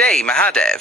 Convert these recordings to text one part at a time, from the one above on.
जय महादेव।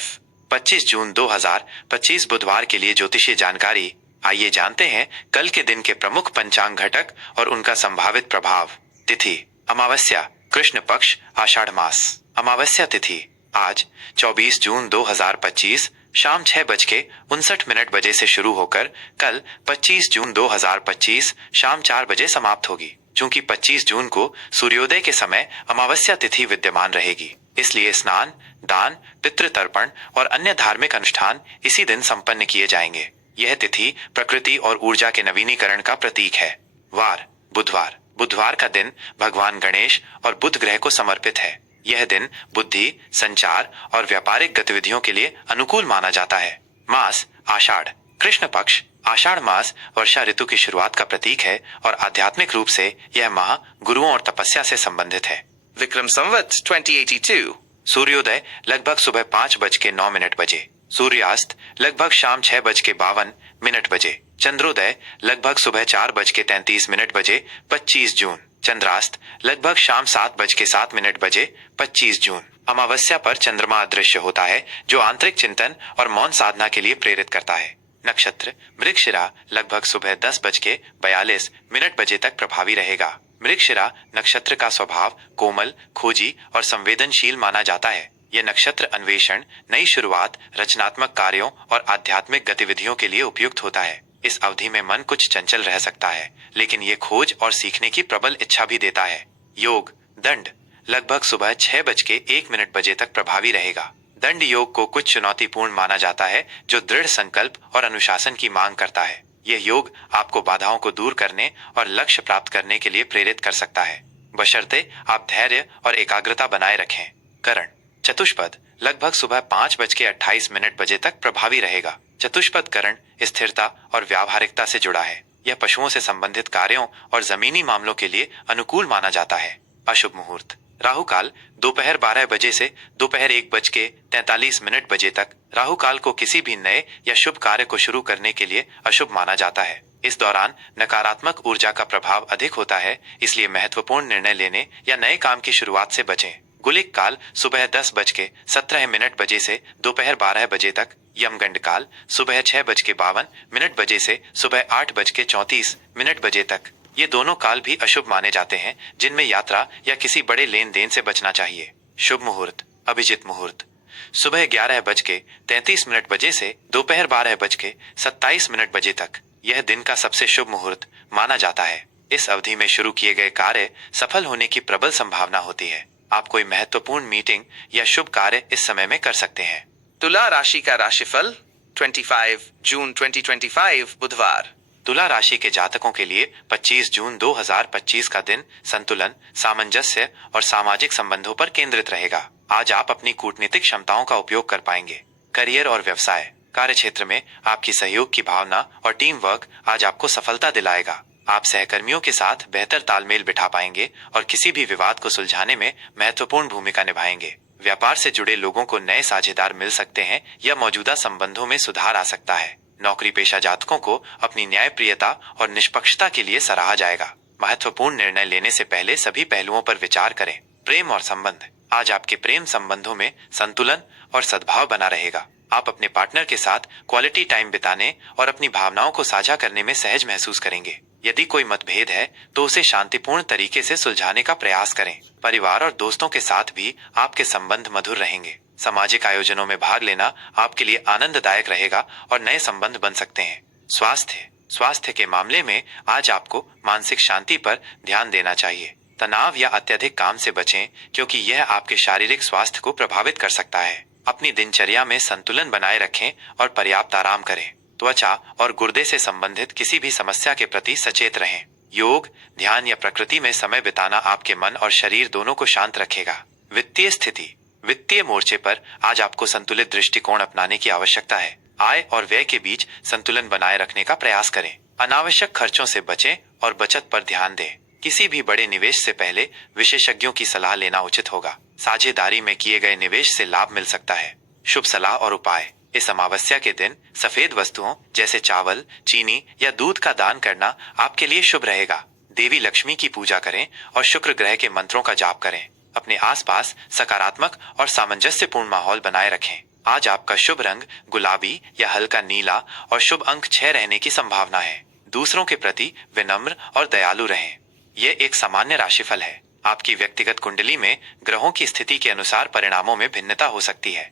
25 जून 2025 बुधवार के लिए ज्योतिषीय जानकारी। आइए जानते हैं कल के दिन के प्रमुख पंचांग घटक और उनका संभावित प्रभाव। तिथि अमावस्या, कृष्ण पक्ष, आषाढ़ मास। अमावस्या तिथि आज 24 जून 2025 शाम 6:59 बजे से शुरू होकर कल 25 जून 2025 शाम 4 बजे समाप्त होगी। चूंकि 25 जून को सूर्योदय के समय अमावस्या तिथि विद्यमान रहेगी, इसलिए स्नान, दान, पितृतर्पण और अन्य धार्मिक अनुष्ठान इसी दिन संपन्न किए जाएंगे। यह तिथि प्रकृति और ऊर्जा के नवीनीकरण का प्रतीक है। वार बुधवार। बुधवार का दिन भगवान गणेश और बुध ग्रह को समर्पित है। यह दिन बुद्धि, संचार और व्यापारिक गतिविधियों के लिए अनुकूल माना जाता है। मास आषाढ़, कृष्ण पक्ष। आषाढ़ मास वर्षा ऋतु की शुरुआत का प्रतीक है और आध्यात्मिक रूप से यह माह गुरुओं और तपस्या से संबंधित है। विक्रम संवत 2082। सूर्योदय लगभग सुबह 5:09 बजे, सूर्यास्त लगभग शाम 6:52 बजे, चंद्रोदय लगभग सुबह 4:33 बजे 25 जून, चंद्रास्त लगभग शाम 7:07 बजे 25 जून। अमावस्या पर चंद्रमा अदृश्य होता है, जो आंतरिक चिंतन और मौन साधना के लिए प्रेरित करता है। नक्षत्र मृगशिरा लगभग सुबह 10:42 बजे तक प्रभावी रहेगा। मृगशिरा नक्षत्र का स्वभाव कोमल, खोजी और संवेदनशील माना जाता है। यह नक्षत्र अन्वेषण, नई शुरुआत, रचनात्मक कार्यों और आध्यात्मिक गतिविधियों के लिए उपयुक्त होता है। इस अवधि में मन कुछ चंचल रह सकता है, लेकिन ये खोज और सीखने की प्रबल इच्छा भी देता है। योग दंड लगभग सुबह 6:01 बजे तक प्रभावी रहेगा। दंड योग को कुछ चुनौतीपूर्ण माना जाता है, जो दृढ़ संकल्प और अनुशासन की मांग करता है। यह योग आपको बाधाओं को दूर करने और लक्ष्य प्राप्त करने के लिए प्रेरित कर सकता है, बशर्ते आप धैर्य और एकाग्रता बनाए रखें। करण चतुष्पद लगभग सुबह 5:28 बजे तक प्रभावी रहेगा। चतुष्पद करण स्थिरता और व्यावहारिकता से जुड़ा है। यह पशुओं से संबंधित कार्यों और जमीनी मामलों के लिए अनुकूल माना जाता है। अशुभ मुहूर्त राहु काल दोपहर 12 बजे से दोपहर 1:43 बजे तक। राहु काल को किसी भी नए या शुभ कार्य को शुरू करने के लिए अशुभ माना जाता है। इस दौरान नकारात्मक ऊर्जा का प्रभाव अधिक होता है, इसलिए महत्वपूर्ण निर्णय लेने या नए काम की शुरुआत से बचें। गुलिक काल सुबह 10:17 बजे से दोपहर 12 बजे तक। यमगंड काल सुबह 6:52 बजे से सुबह 8:34 बजे तक। ये दोनों काल भी अशुभ माने जाते हैं, जिनमें यात्रा या किसी बड़े लेन देन से बचना चाहिए। शुभ मुहूर्त अभिजित मुहूर्त सुबह 11:33 बजे से दोपहर 12:27 बजे तक। यह दिन का सबसे शुभ मुहूर्त माना जाता है। इस अवधि में शुरू किए गए कार्य सफल होने की प्रबल संभावना होती है। आप कोई महत्वपूर्ण मीटिंग या शुभ कार्य इस समय में कर सकते हैं। तुला राशि का राशिफल 25 जून 2025 बुधवार। तुला राशि के जातकों के लिए 25 जून 2025 का दिन संतुलन, सामंजस्य और सामाजिक संबंधों पर केंद्रित रहेगा। आज आप अपनी कूटनीतिक क्षमताओं का उपयोग कर पाएंगे। करियर और व्यवसाय कार्य क्षेत्र में आपकी सहयोग की भावना और टीम वर्क आज आपको सफलता दिलाएगा। आप सहकर्मियों के साथ बेहतर तालमेल बिठा पाएंगे और किसी भी विवाद को सुलझाने में महत्वपूर्ण भूमिका निभाएंगे। व्यापार से जुड़े लोगों को नए साझेदार मिल सकते हैं या मौजूदा संबंधों में सुधार आ सकता है। नौकरी पेशा जातकों को अपनी न्यायप्रियता और निष्पक्षता के लिए सराहा जाएगा। महत्वपूर्ण निर्णय लेने से पहले सभी पहलुओं पर विचार करें। प्रेम और संबंध आज आपके प्रेम संबंधों में संतुलन और सद्भाव बना रहेगा। आप अपने पार्टनर के साथ क्वालिटी टाइम बिताने और अपनी भावनाओं को साझा करने में सहज महसूस करेंगे। यदि कोई मतभेद है तो उसे शांतिपूर्ण तरीके से सुलझाने का प्रयास करें। परिवार और दोस्तों के साथ भी आपके संबंध मधुर रहेंगे। सामाजिक आयोजनों में भाग लेना आपके लिए आनंददायक रहेगा और नए संबंध बन सकते हैं। स्वास्थ्य के मामले में आज आपको मानसिक शांति पर ध्यान देना चाहिए। तनाव या अत्यधिक काम से बचें, क्योंकि यह आपके शारीरिक स्वास्थ्य को प्रभावित कर सकता है। अपनी दिनचर्या में संतुलन बनाए रखें और पर्याप्त आराम करें। त्वचा और गुर्दे से संबंधित किसी भी समस्या के प्रति सचेत रहें। योग, ध्यान या प्रकृति में समय बिताना आपके मन और शरीर दोनों को शांत रखेगा। वित्तीय स्थिति वित्तीय मोर्चे पर आज आपको संतुलित दृष्टिकोण अपनाने की आवश्यकता है। आय और व्यय के बीच संतुलन बनाए रखने का प्रयास करें। अनावश्यक खर्चों से बचें और बचत पर ध्यान दें। किसी भी बड़े निवेश से पहले विशेषज्ञों की सलाह लेना उचित होगा। साझेदारी में किए गए निवेश से लाभ मिल सकता है। शुभ सलाह और उपाय इस अमावस्या के दिन सफेद वस्तुओं जैसे चावल, चीनी या दूध का दान करना आपके लिए शुभ रहेगा। देवी लक्ष्मी की पूजा करें और शुक्र ग्रह के मंत्रों का जाप करें। अपने आसपास सकारात्मक और सामंजस्यपूर्ण माहौल बनाए रखें। आज आपका शुभ रंग गुलाबी या हल्का नीला और शुभ अंक 6 रहने की संभावना है। दूसरों के प्रति विनम्र और दयालु रहें। यह एक सामान्य राशिफल है। आपकी व्यक्तिगत कुंडली में ग्रहों की स्थिति के अनुसार परिणामों में भिन्नता हो सकती है।